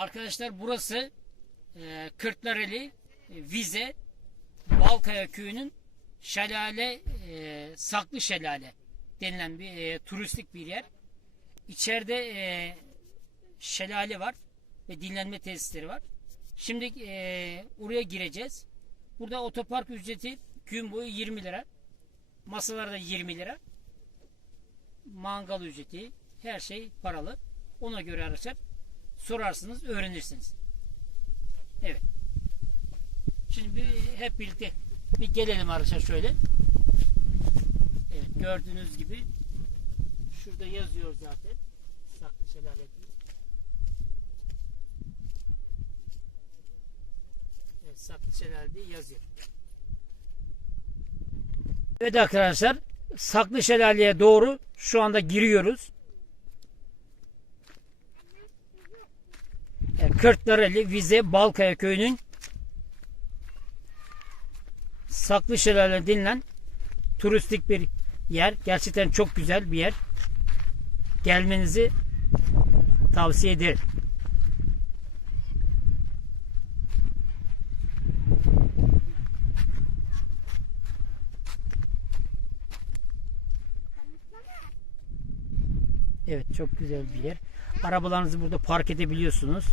Arkadaşlar burası e, Kırklareli e, Vize Balkaya köyünün şelale e, saklı şelale denilen bir e, turistik bir yer. İçeride e, şelale var ve dinlenme tesisleri var. Şimdi e, oraya gireceğiz. Burada otopark ücreti gün boyu 20 lira. Masalar da 20 lira. Mangal ücreti her şey paralı. Ona göre arkadaşlar sorarsınız, öğrenirsiniz. Evet. Şimdi bir, hep birlikte bir gelelim arkadaşlar şöyle. Evet gördüğünüz gibi şurada yazıyor zaten. Saklı şelale diye. Evet saklı şelale diye yazıyor. Evet arkadaşlar saklı şelaleye doğru şu anda giriyoruz. Kırklareli Vize Balkaya köyünün Saklı Şelale denilen turistik bir yer. Gerçekten çok güzel bir yer. Gelmenizi tavsiye ederim. Evet çok güzel bir yer. Arabalarınızı burada park edebiliyorsunuz.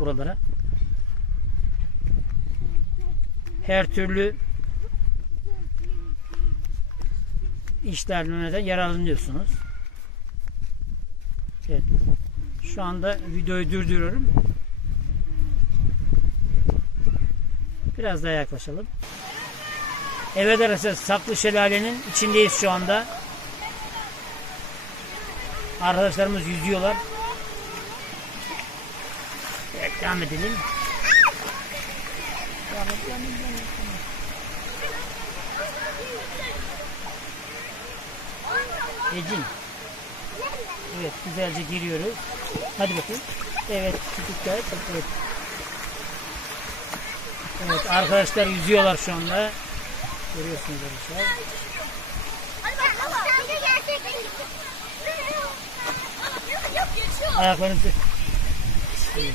Buralara. Her türlü işlerden yararlanıyorsunuz. Evet. Şu anda videoyu durduruyorum. Biraz daha yaklaşalım. Evet arkadaşlar Saklı Şelale'nin içindeyiz şu anda. Arkadaşlarımız yüzüyorlar. Devam edelim. Devam et. Ecin. Evet güzelce giriyoruz. Hadi bakayım. Evet çocuklar. Evet. Evet arkadaşlar yüzüyorlar şu anda. Görüyorsunuz arkadaşlar. Ayaklarınızı Evet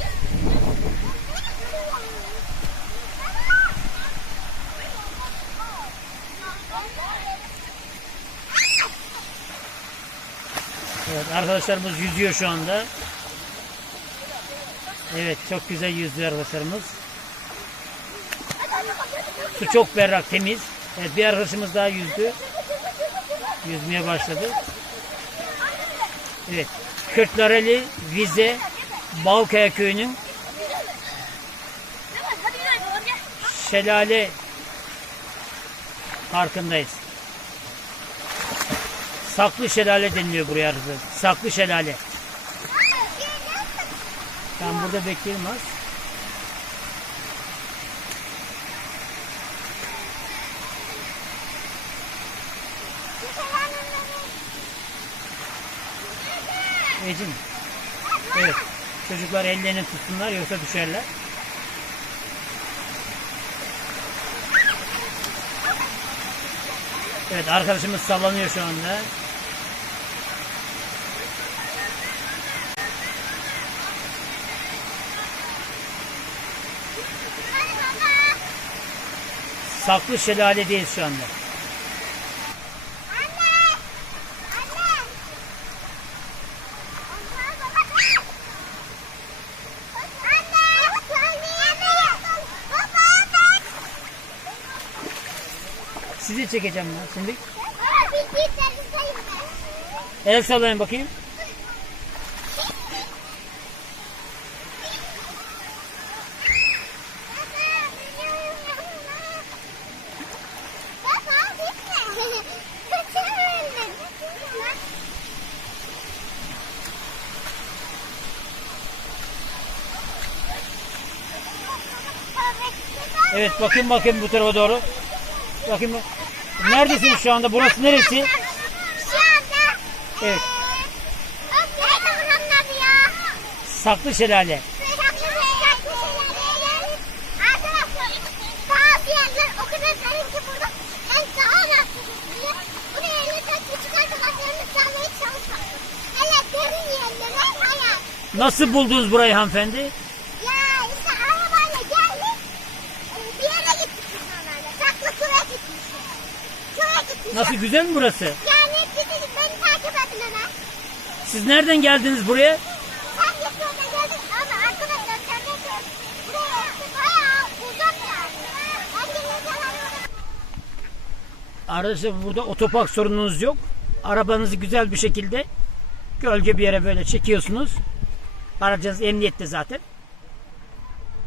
arkadaşlarımız yüzüyor şu anda. Evet çok güzel yüzüyor arkadaşlarımız. Su çok berrak temiz. Evet bir arkadaşımız daha yüzdü. Yüzmeye başladı. Evet. Kırklareli Vize Balkaya köyünün Hadi yürü hadi gel. Şelale Parkı'ndayız. Saklı Şelale deniliyor buraya arkadaşlar. Saklı Şelale. Ben burada bekleyelim az. Ecin. Evet. Çocuklar ellerini tutsunlar yoksa düşerler. Evet arkadaşımız sallanıyor şu anda. Saklı şelaledeyiz şu anda. Sizi çekeceğim ben şimdi. El sallayın bakayım. Evet bakayım bakayım bu tarafa doğru. Bakayım. Neredesiniz şu anda? Burası neresi? Şu anda. Evet. Nerede buranın adı ya? Saklı şelale. Arkadaşlar bazı yerler o Nasıl güzel mi burası? Yani dedik beni takip edin hemen. Siz nereden geldiniz buraya? Sen de köyden geldin ama arkadaşlar sen köy. Buraya bayağı uzak yani. Arkadaşlar burada otopark sorununuz yok. Arabanızı güzel bir şekilde gölge bir yere böyle çekiyorsunuz. Aracınız emniyette zaten.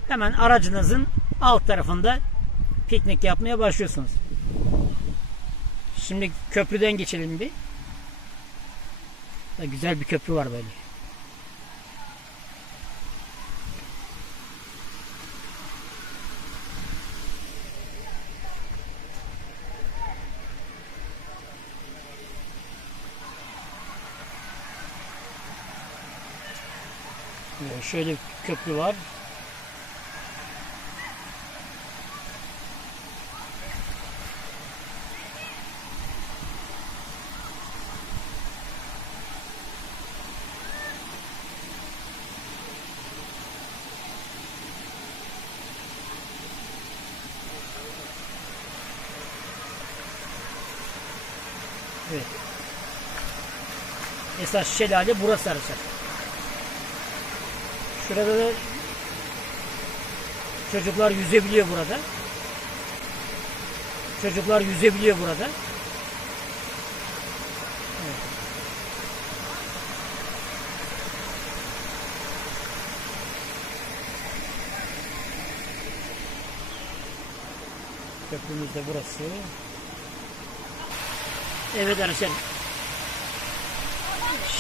Hemen aracınızın alt tarafında piknik yapmaya başlıyorsunuz. Şimdi köprüden geçelim bir. Da Güzel bir köprü var böyle. Şöyle bir köprü var. Evet. Esas şelale burası arkadaşlar. Şurada da çocuklar yüzebiliyor burada. Çocuklar yüzebiliyor burada. Köprümüz de burası. Evet arkadaşlar.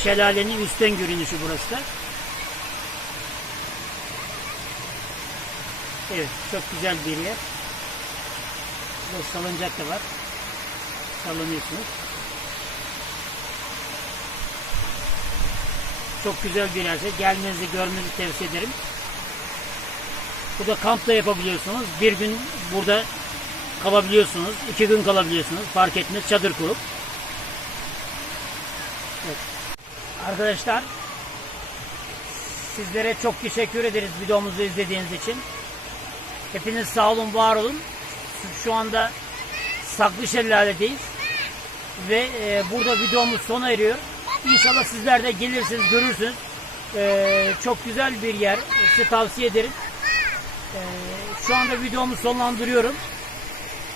Şelalenin üstten görünüşü burası da. Evet, çok güzel bir yer. Burada salıncak da var. Sallanıyorsunuz. Çok güzel bir yerse gelmenizi görmenizi tavsiye ederim. Burada kamp da yapabiliyorsunuz. Bir gün burada kalabiliyorsunuz. iki gün kalabiliyorsunuz. Fark etmez. Çadır kurup. Evet. Arkadaşlar sizlere çok teşekkür ederiz videomuzu izlediğiniz için. Hepiniz sağ olun, var olun. Şu anda Saklı Şelale'deyiz. Ve e, burada videomuz sona eriyor. İnşallah sizler de gelirsiniz, görürsünüz. E, çok güzel bir yer. Size tavsiye ederim. E, şu anda videomu sonlandırıyorum.